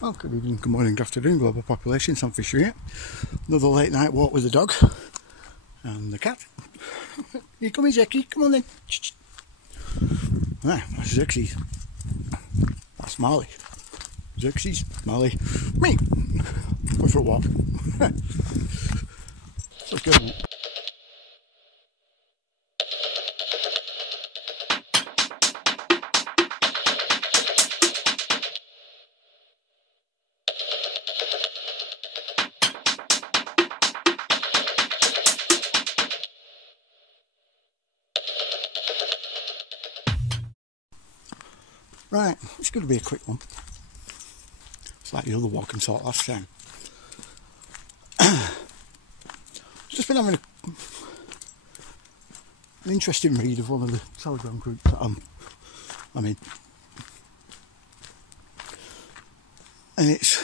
Well, good evening, good morning, good afternoon, global population. Sam Fisher here. Another late night walk with the dog and the cat. Here come in, Zeki. Come on then. Ah, that's Xerxes. That's Marley. Xerxes, Marley, me. We're for a walk. Let's go. Right, it's going to be a quick one. It's like the other walk and talk last time. Just been having an interesting read of one of the Telegram groups that I'm in. And it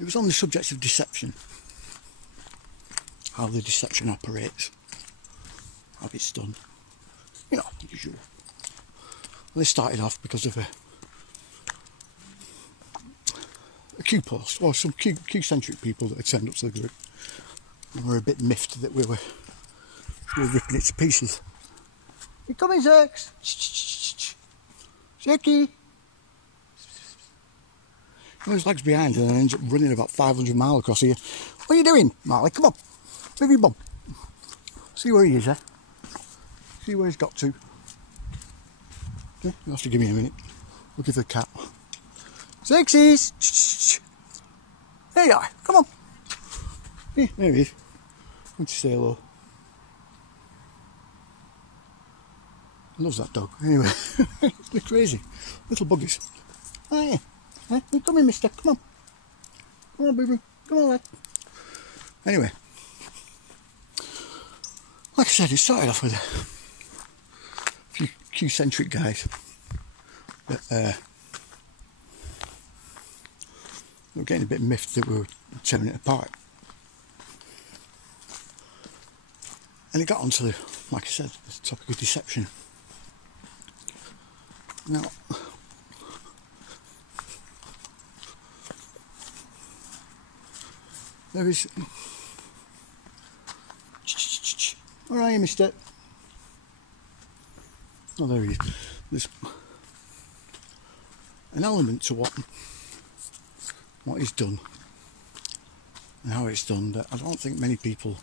was on the subject of deception. How the deception operates. How it's done. You know, usual. Well, this started off because of a Q post, or some Q-centric people that had turned up to the group and were a bit miffed that we were ripping it to pieces. Here coming, Zerx! Zerky! His legs behind and ends up running about 500 miles across here. What are you doing, Marley? Come on, move your bum. See where he is, eh? See where he's got to. You'll have to give me a minute. Look at the cat. Xerxes! There you are. Come on. Yeah, there he is. Want to say hello. Loves that dog. Anyway, they're crazy. Little buggies. Oh yeah. Come in, mister. Come on. Come on, baby. Come on, lad. Anyway. Like I said, it started off with a few Q-centric guys that were getting a bit miffed that we were tearing it apart. And it got onto, like I said, the topic of deception. Now, there is... Where are you, mister? Oh, there he is. There's an element to what is done and how it's done that I don't think many people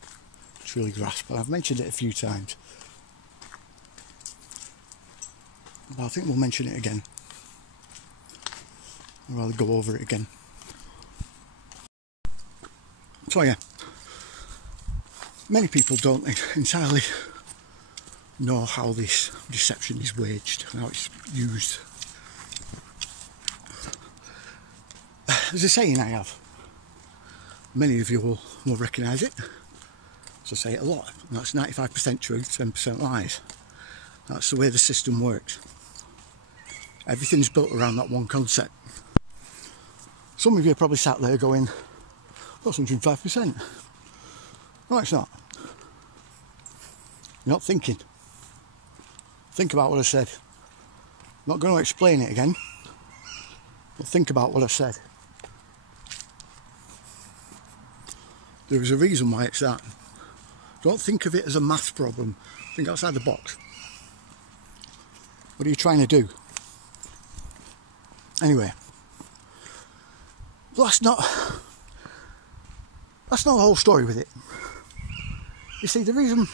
truly grasp. But I've mentioned it a few times, but I think we'll mention it again. I'd rather go over it again. So yeah, many people don't entirely know how this deception is waged, how it's used. There's a saying I have. Many of you will recognise it. So I say it a lot. And that's 95% truth, 10% lies. That's the way the system works. Everything's built around that one concept. Some of you are probably sat there going, that's 105%. No, it's not. You're not thinking. Think about what I said. I'm not going to explain it again, but think about what I said. There is a reason why it's that. Don't think of it as a maths problem. Think outside the box. What are you trying to do? Anyway, that's not the whole story with it. You see, the reason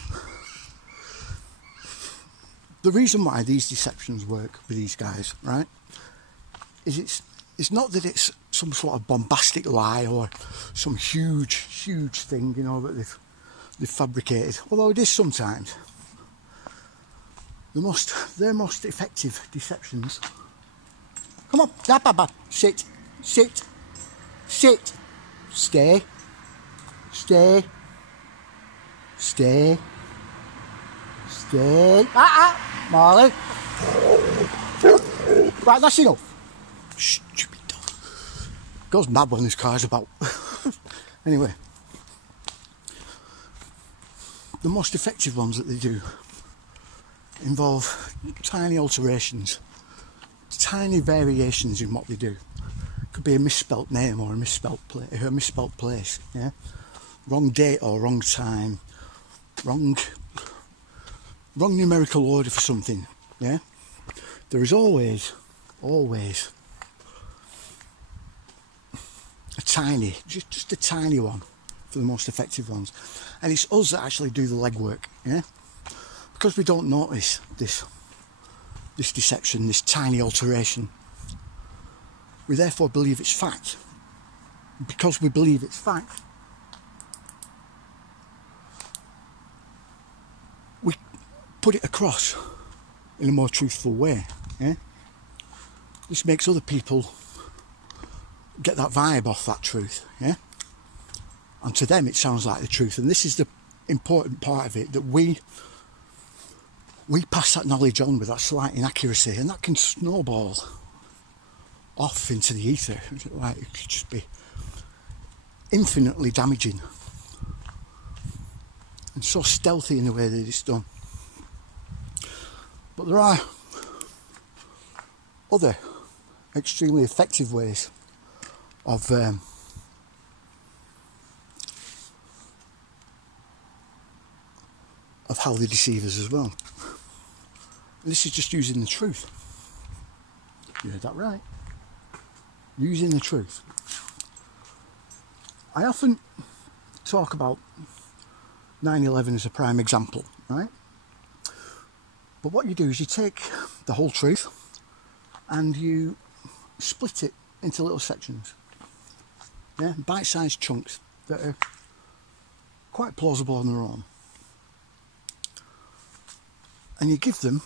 why these deceptions work with these guys, right, is it's not that it's some sort of bombastic lie or some huge thing, you know, that they've fabricated. Although it is sometimes. Their most effective deceptions. Come on, sit, stay, Marley. Right, that's enough. Stupid dog. Goes mad when this car's about. Anyway, the most effective ones that they do involve tiny alterations, tiny variations in what they do. could be a misspelt name or a misspelt place, yeah? Wrong date or wrong time, wrong numerical order for something, yeah? There is always a tiny, just a tiny one for the most effective ones. And it's us that actually do the legwork, yeah? Because we don't notice this deception, this tiny alteration, we therefore believe it's fact. Because we believe it's fact, we put it across in a more truthful way, yeah? This makes other people get that vibe off that truth, yeah? And to them it sounds like the truth. And this is the important part of it, that we pass that knowledge on with that slight inaccuracy, and that can snowball off into the ether. Like, it could just be infinitely damaging and so stealthy in the way that it's done. But there are other extremely effective ways of how they deceive us as well. This is just using the truth. You heard that right. Using the truth. I often talk about 9/11 as a prime example, right? But what you do is you take the whole truth and you split it into little sections, yeah, bite-sized chunks that are quite plausible on their own, and you give them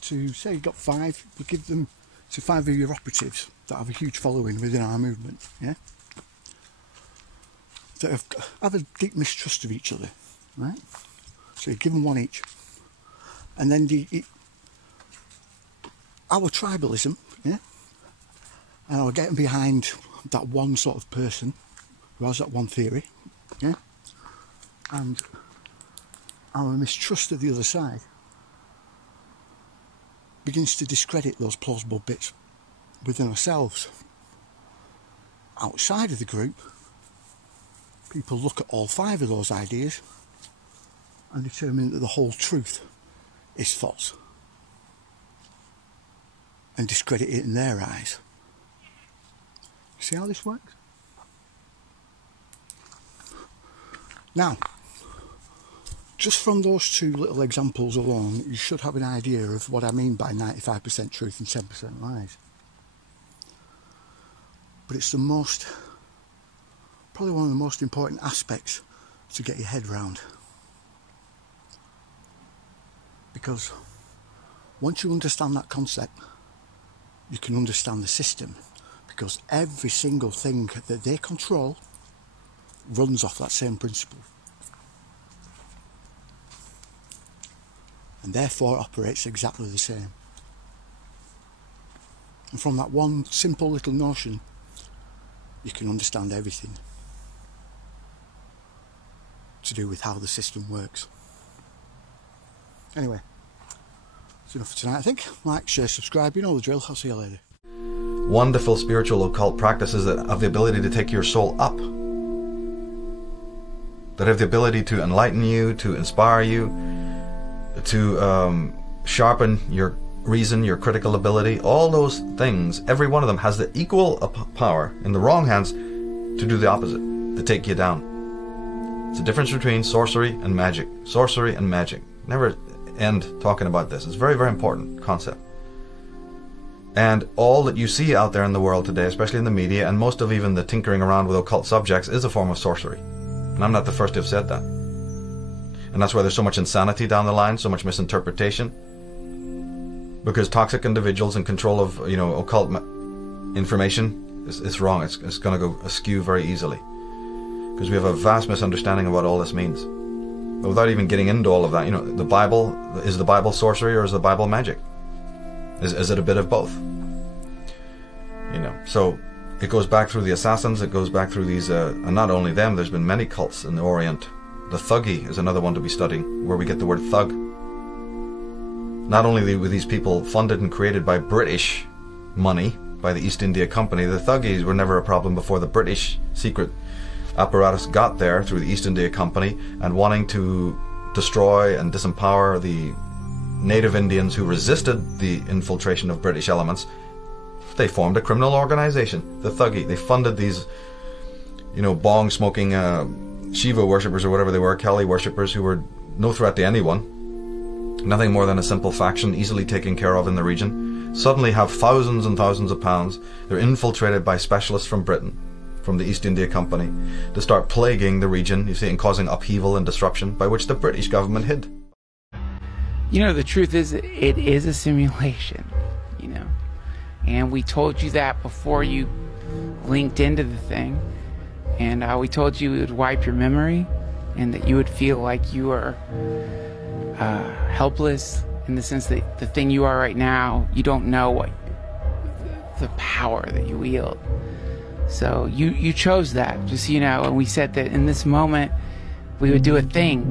to, say you've got 5, you give them to 5 of your operatives that have a huge following within our movement, yeah, that have a deep mistrust of each other, right? So you give them 1 each, and then our tribalism, yeah, and I'll get behind that one sort of person who has that one theory, yeah, and our mistrust of the other side begins to discredit those plausible bits within ourselves. Outside of the group, people look at all 5 of those ideas and determine that the whole truth is false and discredit it in their eyes. See how this works? Now, just from those 2 little examples alone, you should have an idea of what I mean by 95% truth and 10% lies. But it's probably one of the most important aspects to get your head round. Because once you understand that concept, you can understand the system. Because every single thing that they control runs off that same principle. And therefore operates exactly the same. And from that one simple little notion, you can understand everything to do with how the system works. Anyway, that's enough for tonight, I think. Like, share, subscribe, you know the drill. I'll see you later. Wonderful spiritual occult practices that have the ability to take your soul up, that have the ability to enlighten you, to inspire you, to sharpen your reason, your critical ability. All those things, every one of them has the equal power in the wrong hands to do the opposite, to take you down. It's the difference between sorcery and magic. Sorcery and magic. Never end talking about this. It's a very, very important concept. And all that you see out there in the world today, especially in the media, and most of even the tinkering around with occult subjects, is a form of sorcery. And I'm not the first to have said that. And that's why there's so much insanity down the line, so much misinterpretation. Because toxic individuals in control of, occult information is wrong. It's going to go askew very easily. Because we have a vast misunderstanding of what all this means. But without even getting into all of that, the Bible, is the Bible sorcery or is the Bible magic? Is it a bit of both? So it goes back through the assassins, it goes back through these, and not only them, there's been many cults in the Orient. The Thuggee is another one to be studying, where we get the word thug. Not only were these people funded and created by British money, by the East India Company. The Thuggees were never a problem before the British secret apparatus got there through the East India Company, and wanting to destroy and disempower the native Indians who resisted the infiltration of British elements, they formed a criminal organization, the Thuggee. They funded these, you know, bong-smoking Shiva worshippers or whatever they were, Kali worshippers, who were no threat to anyone. Nothing more than a simple faction easily taken care of in the region. Suddenly have thousands and thousands of pounds. They're infiltrated by specialists from Britain, from the East India Company, to start plaguing the region, you see, and causing upheaval and disruption, by which the British government hid. You know, the truth is, it is a simulation, you know. And we told you that before you linked into the thing. And we told you it would wipe your memory, and that you would feel like you are helpless, in the sense that the thing you are right now, you don't know what the power that you wield. So you chose that, just so you know. And we said that in this moment we would do a thing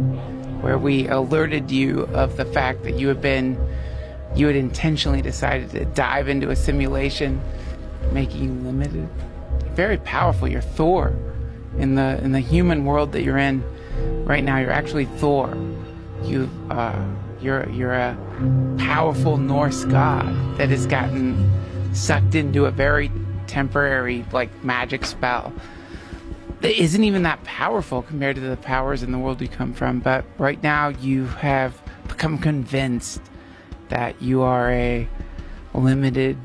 where we alerted you of the fact that you had intentionally decided to dive into a simulation, making you limited. You're very powerful. You're Thor. In the human world that you're in right now, you're actually Thor. You're a powerful Norse god that has gotten sucked into a very temporary, like, magic spell that isn't even that powerful compared to the powers in the world you come from. But right now you have become convinced that you are a limited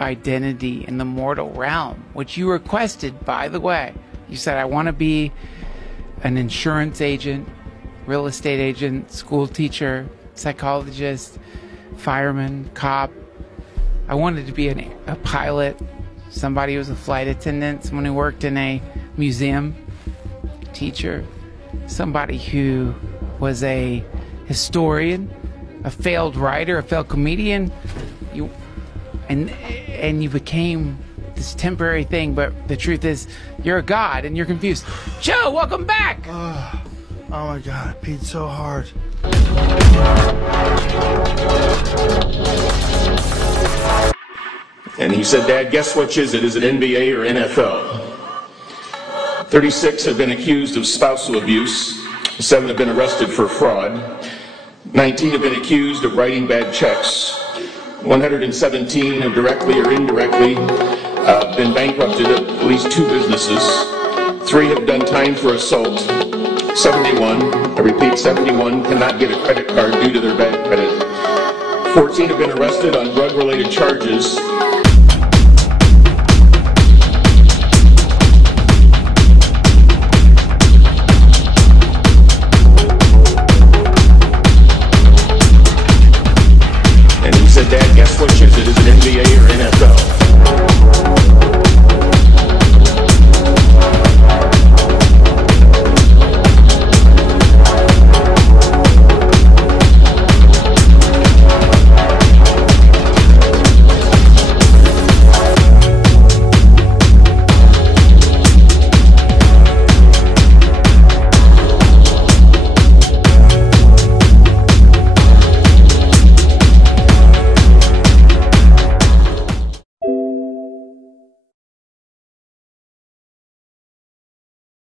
identity in the mortal realm, which you requested, by the way. You said, I want to be an insurance agent, real estate agent, school teacher, psychologist, fireman, cop. I wanted to be a pilot, somebody who was a flight attendant, someone who worked in a museum, teacher, somebody who was a historian, a failed writer, a failed comedian. And you became this temporary thing, but the truth is, you're a god and you're confused. Joe, welcome back! Oh my god, I peed so hard. And he said, Dad, guess which is it? Is it NBA or NFL? 36 have been accused of spousal abuse. 7 have been arrested for fraud. 19 have been accused of writing bad checks. 117 have directly or indirectly been bankrupted at least 2 businesses. 3 have done time for assault. 71, I repeat, 71 cannot get a credit card due to their bad credit. 14 have been arrested on drug-related charges. And he said, Dad, guess which is it? Is it NBA